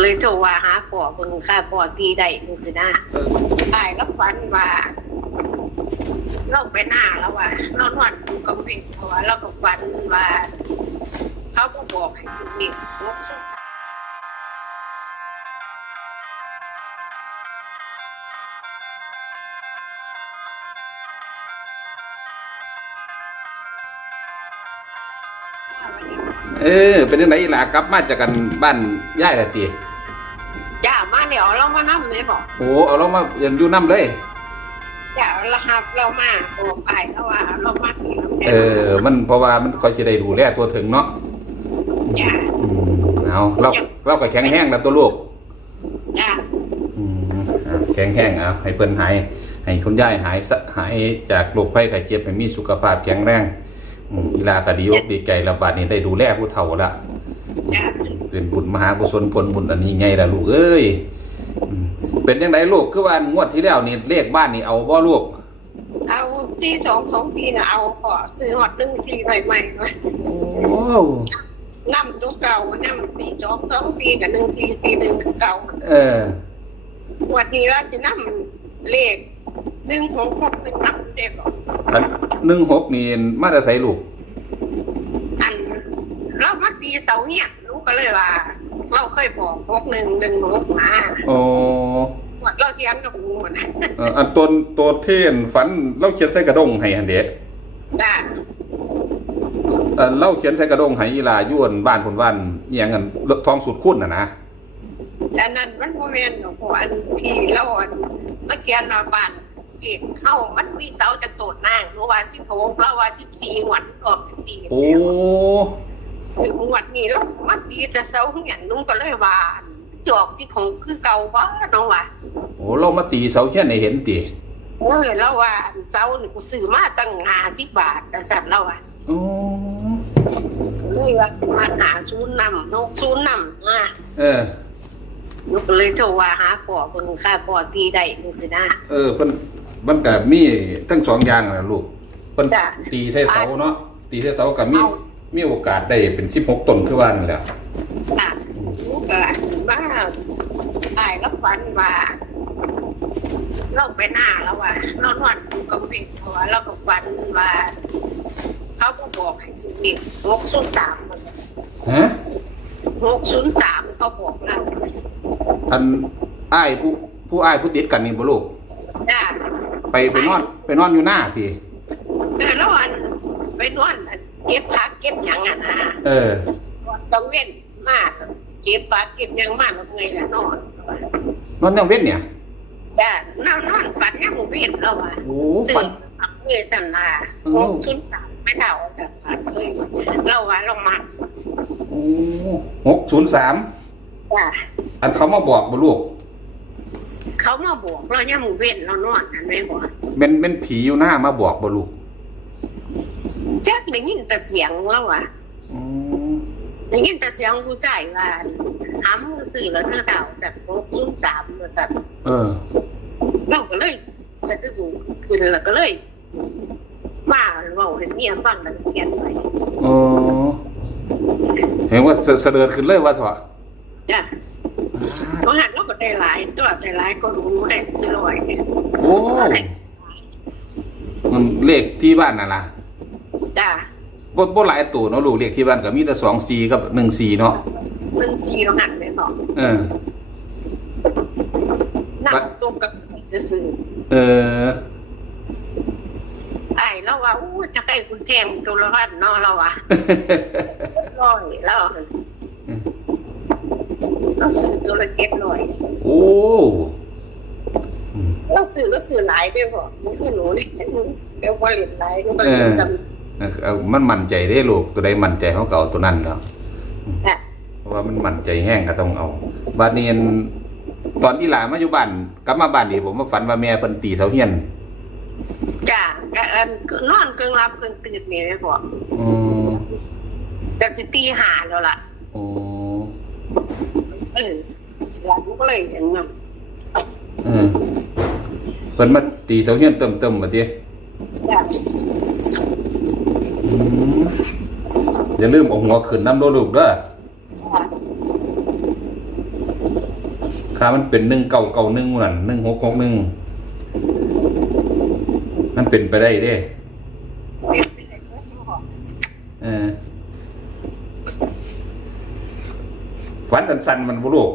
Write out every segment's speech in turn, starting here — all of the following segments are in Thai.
เลยโทรว่าหาพ่อเบิ่งค่าพ่อตีได้จังซี่นะเออตายก็ฝันว่าเราไปหน้าแล้วว่าเรานอนอยู่กับเวทเพราะว่าเราก็ฝันว่า เขาก็บอกให้สุนิทลกสุดเออ เป็นยังไงล่ะกลับมาจากกันบ้านย่ายละตี จ้ามาเดี๋ยวเรามานั่งไหมบอกโอ้เอาเรามาเรียนอยู่น้ำเลยจ้าเราหับเรามาโอ้ไปแล้วว่าเรามากี่แล้วเออ มันเพราะว่ามันคอยสิได้ดูแลตัวถึงเนาะจ้าอืมเอาเราเราก็แข็งแห้งแล้วตัวลูกจ้าอืมอะแข็งแห้งเอาให้เพิ่นหายให้คุณยายหายสะหายจากโรคภัยไข้เจ็บให้มีสุขภาพแข็งแรงอืมอีลาก็ดีอกดีใจระบาดนี้ได้ดูแลผู้เฒ่าละจ้าเป็นบุญมหากุศลผลบุญอันนี้ไงล่ะลูกเอ้ยอืม เป็นยังไงลูกคือว่างวดที่แล้วนี่เลขบ้านนี่เอาบ่ลูก เอาสี่สองสองสี่นะเอาขอซื้อหอดหนึ่งสี่ใหม่ใหม่ๆมาโอ้น้ำตัวเก่าน้ำสี่สองสองสี่กับหนึ่งสี่สี่หนึ่งคือเก่าเออ วันนี้เราจะน้ำเลขหนึ่งหกหกหนึ่งน้ำเด็กบอกอันหนึ่งหกนี่มาแต่ใส่ลูก อันเรามาตีเสาเนี่ยรู้ก็เลยว่า เราเคยบอกหกหนึ่งหนึ่งหกมาโอ้หมดเราเทียนกับงูนะเอ่ออันตนตัวเทียนฝันเล่าเขียนใส่กระดงให้อันเด็จ้าเอ่อเล่าเขียนใส่กระดงให้อีลาย่วนบ้านคนบ้านเอียงกันทองสุดคุ้นน่ะนะอันนั้นมันโมเมนต์ของอันที่เราอันเราเทียนมาบ้านเลขเข้ามันมีเสาจะโตดนางเมื่อวานที่หกเราว่าที่สี่หวันออกที่สี่โอ้คือห วัดนี้แล้วมันตีจะเสาเหียนนุ่งก็เลยว่าจอกสิของคือเก่าว่าน้องว่าโหเรามาตีเสาเขียนให้เห็นติเออแล้วว่าอันเสานี่กูซื้อมาตั้งห้าสิบบาทแต่สั่นแล้วว่าโอ้เลยว่ามาหาศูนย์นำนกศูนย์นำนะเออนกก็เลยโทรว่าหาพ่อเบิ่งค่าพ่อตีได้จังซี่นะเออเพิ่นมันก็มีทั้งสองอย่างน่ะลูกเพิ่นจ้ะตีใส่เสาเนาะตีใส่เสาก็มีเอา มีโอกาสได้เป็น16ต้นคือว่านั่นแหละค่ะลูกก็ว่าตายแล้วฝันว่าเราไปหน้าแล้วว่าเรานอนอยู่กับเวทเพราะว่าเราก็ฝันว่า เขาก็บอกให้สุนิทหกศูนย์สามมาฮะหกศูนย์สามเขาบอกเราอันอ้ายผู้ผู้อ้ายผู้ติดกันนี่บ่ลูกจ้าไปไปนอนไปนอนอยู่หน้าติเออแล้วอันไปนอนอัน เก็บผักเก็บหยังอะนะเออ ต้องเว้นมากเก็บผักเก็บหยังมากแล้วไงล่ะนอนนอนยังเว้นเนี่ยจ้านอนนอนฝันยังบ่เว้นแล้วอะโอ้ซื้ฝัอน ผักเวสันนาอืม หกศูนย์สามไม่เท่าจ้ะฝันเลยเราว่าเรามันโอ้หกศูนย์สามจ้าอันเขามาบอกบ่ลูกเขามาบอกเรายังบ่เว้นเรานอนอันไม่บอกเป็นเป็นผีอยู่หน้ามาบอกบ่ลูก จักได้ยินแต่เสียงแล้วอะอืมได้ยินแต่เสียงผู้ชายว่าหามือสื่อแล้วเธอเก่าจากหกศูนย์สามมาจากเออเราก็เลยจะดูขึ้นแล้วก็เลยมาเราเห็นเมียฟังแล้วเขียนไว้เออเห็นว่าเสเสด็จขึ้นเลยว่าเถอะจ้ะบางหันเราก็ได้หลายตัวได้หลายก็รู้ได้สี่ร้อยเนี่ยโอ้มันเลขที่บ้านน่ะล่ะ จ้ะบ่บ่หลายตัวเนาะลูกเลขที่บ้านก็มีแต่สองสี่กับหนึ่งสี่เนาะหนึ่งสี่เราหันไปบอกเออนั่งตัวกับจะซื้อเออไอ้เราว่าอู้จะให้คุณแทงตัวละพันเนาะเราว่าร้อยแล้วเราซื้อตัวละเจ็ดร้อยโอ้อืมเราซื้อก็ซื้อหลายด้วยพอมันคือหนูนี่มึงเดี๋ยวผลิตหลายก็ผลิตจเอา มันมั่นใจได้ลูกตัวใดมั่นใจเขาก็เอาตัวนั้นเนาะำจ้ะเพราะว่ามันมั่นใจแห้งก็ต้องเอาบาดนี้อันตอนที่หลานมาอยู่บ้านกลับมาบ้านนี่ผมมาฝันว่าแม่เพิ่นตีเสาเฮียนจ้ะก็เอิ้นนอนกึ่งรับกึ่งตื่นนี่ไม่พออืมแต่สิตีหาแล้วล่ะโอ้เออหลานก็เลยอย่างนั้นเออเพิ่นมาตีเสาเฮียนเติมๆมาติจ้ะ อืมอย่าลืมเอาหัวขึ้นน้ำโดลูกเด้อจ้ะค่ามันเป็นหนึ่งเก่าเก่าหนึ่งนั่นหนึ่งหกหกหนึ่งมันเป็นไปได้เด้เป็นไปเลยพ่อเออฝันสันๆมันบุลูก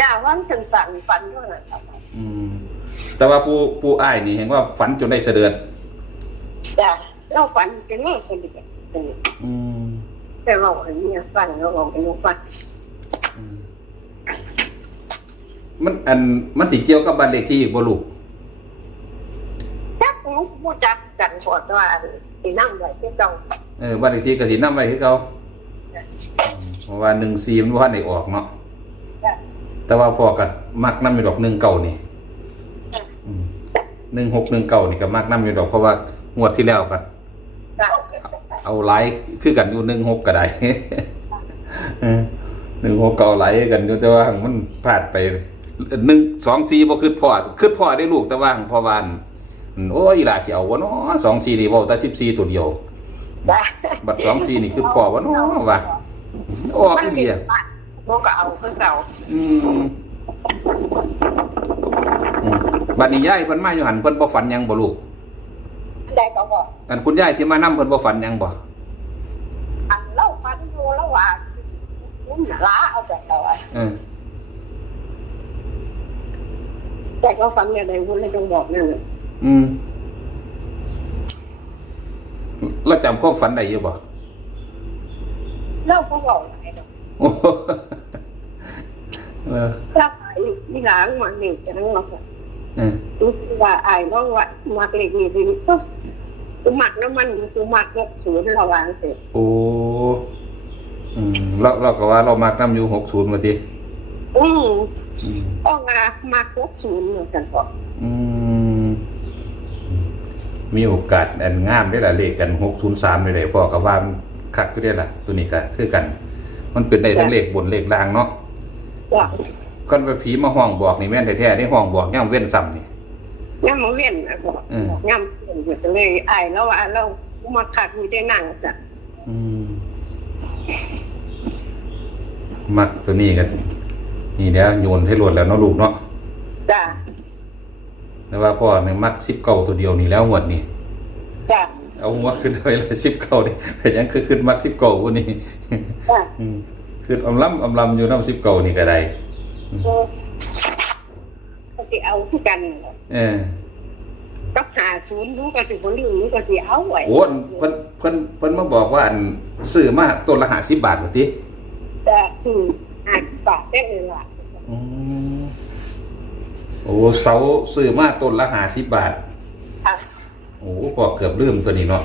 จ้าวันถึงสั่งฝันด้วยนะครับอืม แต่ว่าผู้ผู้อ้ายนี่เห็นว่าฝันจนได้เสด็จจ้า เราฝันจะไม่สนิทกันอืมแต่เราอันนี้ฝันเราลองไปลองฝันอืมมันอันมันสิเกี่ยวกับบ้านเลขที่บ่ลูกจักรู้ผู้จักกันพอว่าที่นั่งไว้ที่ต้องเออบ้านเลขที่ก็สินำไว้คือเก่าอืมเพราะว่า14มันบ่ทันได้ออกเนาะจ้าแต่ว่าพ่อก็มักนำอยู่ดอก1เก่านี่อืม16 1เก่านี่ก็มักนำอยู่ดอกเพราะว่างวดที่แล้วก็จ้า เอาหลายคือกันอยู่16ก็ได้เออ16ก็เอาหลายกันอยู่แต่ว่ามันพลาดไป1 2 4บ่คิดพอคิดพอได้ลูกแต่ว่าเพราะว่าอันโอ้ยอีหลาสิเอาบ่เนาะ2 4นี่เว้าแต่14ตัวเดียวจ้าบัด2 4นี่คือพอบ่เนาะว่าออกมันอีดีเดียมากพวกก็เอาคือเก่าอืมอืมบัดนี้ยายเพิ่นมาอยู่หันเพิ่นบ่ฝันหยังบ่ลูกได้ก็บอก อันคุณยายที่มานํเพิ่นบ่ฝันหยังบ่อันเล่าฝันอยู่แล้วว่าอุ้มล้าเอาจากเราอะเออแต่ก็ฝันเนี่ยได้วุ้นเลยต้องบอกนั่นเลยอืมเราจำความฝันได้อยู่บ่เล่าก็บอกอะไรเนาะโอ้โหเออเล่าไปที่หลังมันเด็กจะนั่งมาฝันเออ รู้ว่าอายน้องว่ามักเล็กนี่ทีนี้ตุ๊บ กูมักน้ำมันกูมักนกศูนย์ระวังเสร็จโอ้อืมเราเราก็ว่าเรามักนํอยู่60ว่าติอืมอืมต้องมามักนกศูนย์เหมือนกันบอกอืมมีโอกาสอันงามได้ล่ะเลขกัน603ได้เลยพ่อก็ว่ามันคักอยู่ได้ล่ะตัวนี้ก็คือกัน มันเป็นได้ทั้งเลขบนเลขล่างเนาะว่าคนไปผีมาห้องบอกนี่แม่นแท้ๆนี่ห้องบอกย่ำเว้นซ้ำนี่ ย่ำมาเวียนนะบอกอืมย่ำ เวียนอยู่ตะเลยอายแล้วว่าเรามาขัดมีได้นั่งจ้ะอืมมักตัวนี้กันนี่เดี๋ยวโยนให้หลวดแล้วเนาะลูกเนาะจ้ะแต่ว่าพ่อเนี่ยมักสิบเก่าตัวเดียวนี่แล้วหมดนี่จ้ะเอาหัวขึ้นไปเลยสิบเก่าดิเป็นหยังคือขึ้นมักสิบเก่าวันนี้จ้ะอืมขึ้นอำลำอำลำอยู่น้ำสิบเก่านี่ก็ได้ก็จะเอาที่กัน เออ กับหาศูนย์รู้ก็สิคนอื่นรู้ก็สิเอาไว้โอ้อันเพิ่นเพิ่นเพิ่นมาบอกว่าอันซื้อมาต้นละห้าสิบบาทว่าติแต่คือหาสิบบาทได้เลยล่ะอืมโอ้เสาซื้อมาต้นละห้าสิบบาทค่ะโอ้พอเกือบลืมตัวนี้เนาะ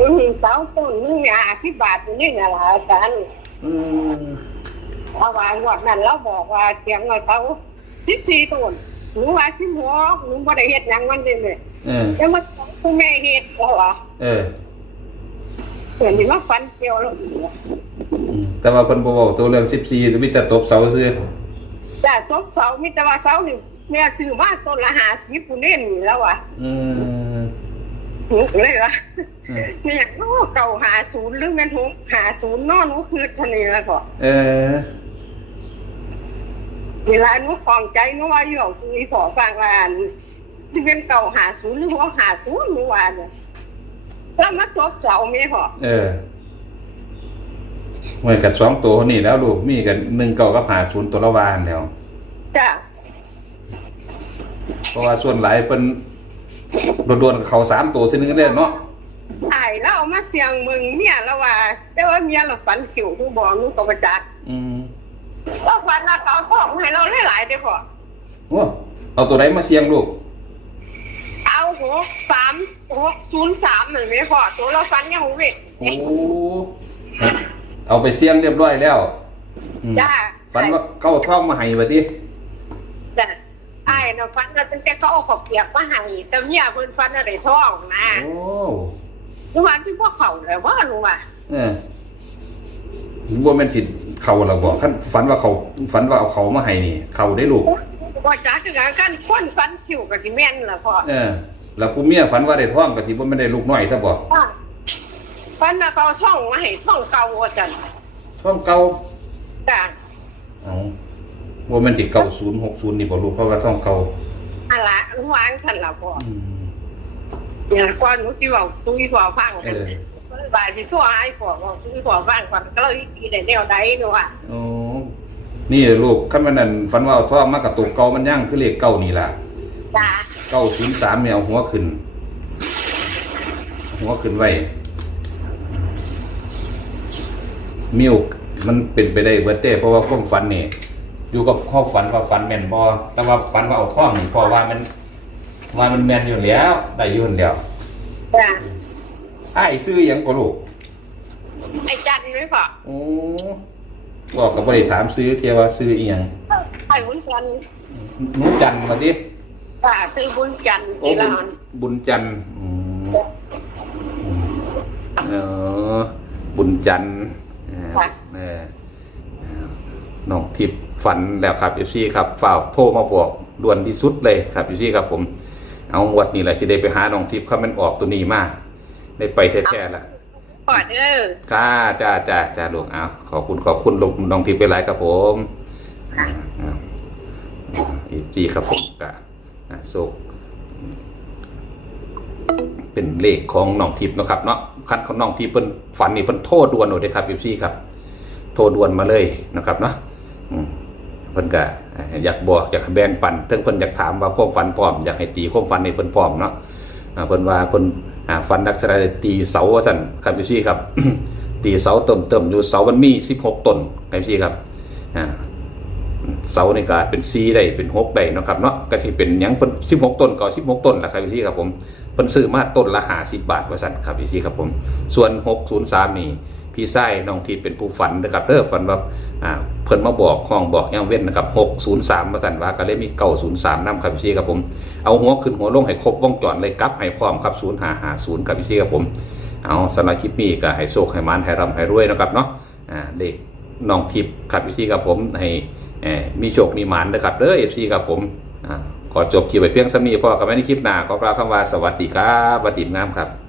อืมเสาต้นนึงเนี่ยห้าสิบบาทนี่นะล่ะอาจารย์อืมเอาวางวัดนั้นเราบอกว่าเสียงว่าเสาสิบสี่ต้น หนูว่าสิบหกหนูบ่ได้เฮ็ดหยังมันเลยเลยเออ แล้วมันคุณแม่เฮ็ดแล้วอะเออเหมือนที่ว่าฟันเกี่ยวแล้วอีกอะอืมแต่ว่าเพิ่นบ่เว้าตัวเรื่อง14มีแต่ตบเสาซื่อแต่ทบเสามีแต่ว่าเสานี่แม่ซื้อมาต้นละห้าสิบปุ่นเล่นนี่แล้วอะอืมหนูก็เลยว่า อืมเนี่ยโอ้เก่าหาศูนย์หรือแม่นหกหาศูนย์เนอนหนูคือชนีแล้วก็เออ เวลาหนูคลองใจหนูว่าอยู่ของซื้อขอฟังว่าอันจะเป็นเก่าหาศูนย์หรือว่าหาศูนย์หนูว่าเนี่ยแล้วมาตบเสาไม่พอเออไว้กันสองตัวนี่แล้วลูกมีกัน1เก่ากับ50ตัวละวานแล้วจ้ะเพราะว่าส่วนหลายเพิ่นโดนๆเขาสามตัวทีนึงก็ได้เนาะถ่ายแล้วเอามาเสียงมึงเนี่ยแล้วว่า แต่ว่าเมียเราฝันขิวทุกบอกหนูก็ประจักษ์อืม เราฝันว่าเขาท้องให้เราหลายๆเด้อพอโอ้เอาตัวไหนมาเสียงลูกเอาหกสามหกศูนย์สามหนึ่งไม่พอตัวเราฝันยังหูเวทโอ้เอาไปเสียงเรียบร้อยแล้วอืมจ้าฝันว่าเข้าท้องมาให้บัดนี้จ้าไอ้เราฝันว่าตั้งแต่เขาเอาขอบเปียกมาให้แต่เมียเพิ่นฝันอะไรท้องนะโอ้หนูว่าที่พวกเขาเลยว่าหนูว่าเออบ่แม่นผิด เขาเราบอกคันฝันว่าเขาฝันว่าเอาเขามาให้นี่ เขาได้ลูกว่าจ้าคือการกันคนฝันขิวกับที่แม่นล่ะพ่อเออแล้วผู้เมียฝันว่าได้ท้องก็สิบ่แม่นได้ลูกน้อยซะบ่ว่าฝันว่าเขาเอาช่องมาให้ช่องเก่าว่าจันท้องเก่าจ้าเอ้าว่ามันสิเก้าศูนย์หกศูนย์นี่บ่รู้เพราะว่าต้องเขาอะไรวางฉันละพ่ออืมอย่างก่อนหนูที่บอกตุ้ยพ่อฟังเอกันอ บ่ายที่ทั่วให้พ่อบอกตุ้ยพ่อฟังก่อนก็เลยกินในแนวใดหนูอะโอ้นี่ลูกคันมันนั่นฝันว่าเอาท่อมากับตัวเก่ามันย่างคือเลขเก้านี่ล่ะจ้าเก้าศูนย์สามเนี่ยเอาหัวขึ้น หัวขึ้นไว้มิวมันเป็นไปได้เบิร์เต้เพราะว่าความฝันนี่อยู่กับข้อฝันว่าฝันแม่นบอแต่ว่าฝันว่าเอาท่องนี่เพอว่ามันว่ามันแม่นอยู่แล้วได้อยุ่นแล้วจ้า ไอ้ายซื้อหยังก็ลูกไอ้จันไม่พอโอ้บอกกับบริถามซื้อเทียว่าซื้ออีหยังไอ้บุญจันทร์หนูจันทร์มาดิจ้าซื้อบุญจันทร์โอ้ทีละบุญอันบุญจันทร์อืมเออบุญจันทร์เออเออน้องทิพย์ฝันแล้วครับยูซี่ครับฝ่ากโทรมาบอกด่วนที่สุดเลยครับยูซี่ครับผม เอางวดนี้แหละสิได้ไปหาน้องทิพย์เขามันออกตัวนี้มา ได้ไปแท้ๆละพอเด้อก้าจ้าจ้าจ้าลูกเอาขอบคุณขอบคุณลูกน้องทิพย์ไปหลายครับผมอีจีครับผมกะอะโศกเป็นเลขของน้องทิพย์เนาะครับเนาะคันของน้องทิพย์เพิ่นฝันนี่เพิ่นโทษด่วนหน่อยเด้อครับอีซี่ครับ โทรด่วนมาเลยนะครับเนาะอืมเพิ่นก็อยากบอกอยากแบ่งปันถึงเพิ่นอยากถามว่าความฝันพร้อมอยากให้ตีความฝันในเพิ่นพร้อมเนาะอ่าเพิ่นว่าเพิ่น อ่าฝันดักแสดงตีเสาสั่นครับพี่ซี่ครับ ตีเสาเติมเติมอยู่เสามันมี16ต้นครับพี่ซี่ครับอ่าเสานี่ก็เป็นซีได้เป็น6ได้นะครับเนาะก็สิเป็นยังเพิ่น16ต้นก็16ต้นละครับพี่ซี่ครับผมเป็นซื้อมาต้นละหาสิบาทว่าซั่นครับพี่ซี่ครับผม ส่วน603นี่ พี่ไส้น้องทีเป็นผู้ฝันนะครับเด้อฝันว่าอ่าเพิ่นมาบอกห้องบอกย่างเว้นนะครับ603มมาสั่นว่าก็เลยมี903นย์สามน้ำครับพี่ซี่ครับผมเอาหัวขึ้นหัวลงให้ครบวงจรเลยกลับให้พร้อมครับ0550ครับพี่ซี่ครับผมเอาสำหรับคลิปนี้ก็ให้โชคให้มันให้ร่ำให้รวยนะครับเนาะอ่าเลขน้องทิพย์ครับพี่ซี่ครับผมให้เอ่อมีโชคมีหมานนะครับเด้อ FC ครับผมอ่าขอจบคลิปไปเพียงสำนี้พอกับแม่ในคลิปหน้าขอกล่าวคำว่าสวัสดีครับบัดดิบงามครับ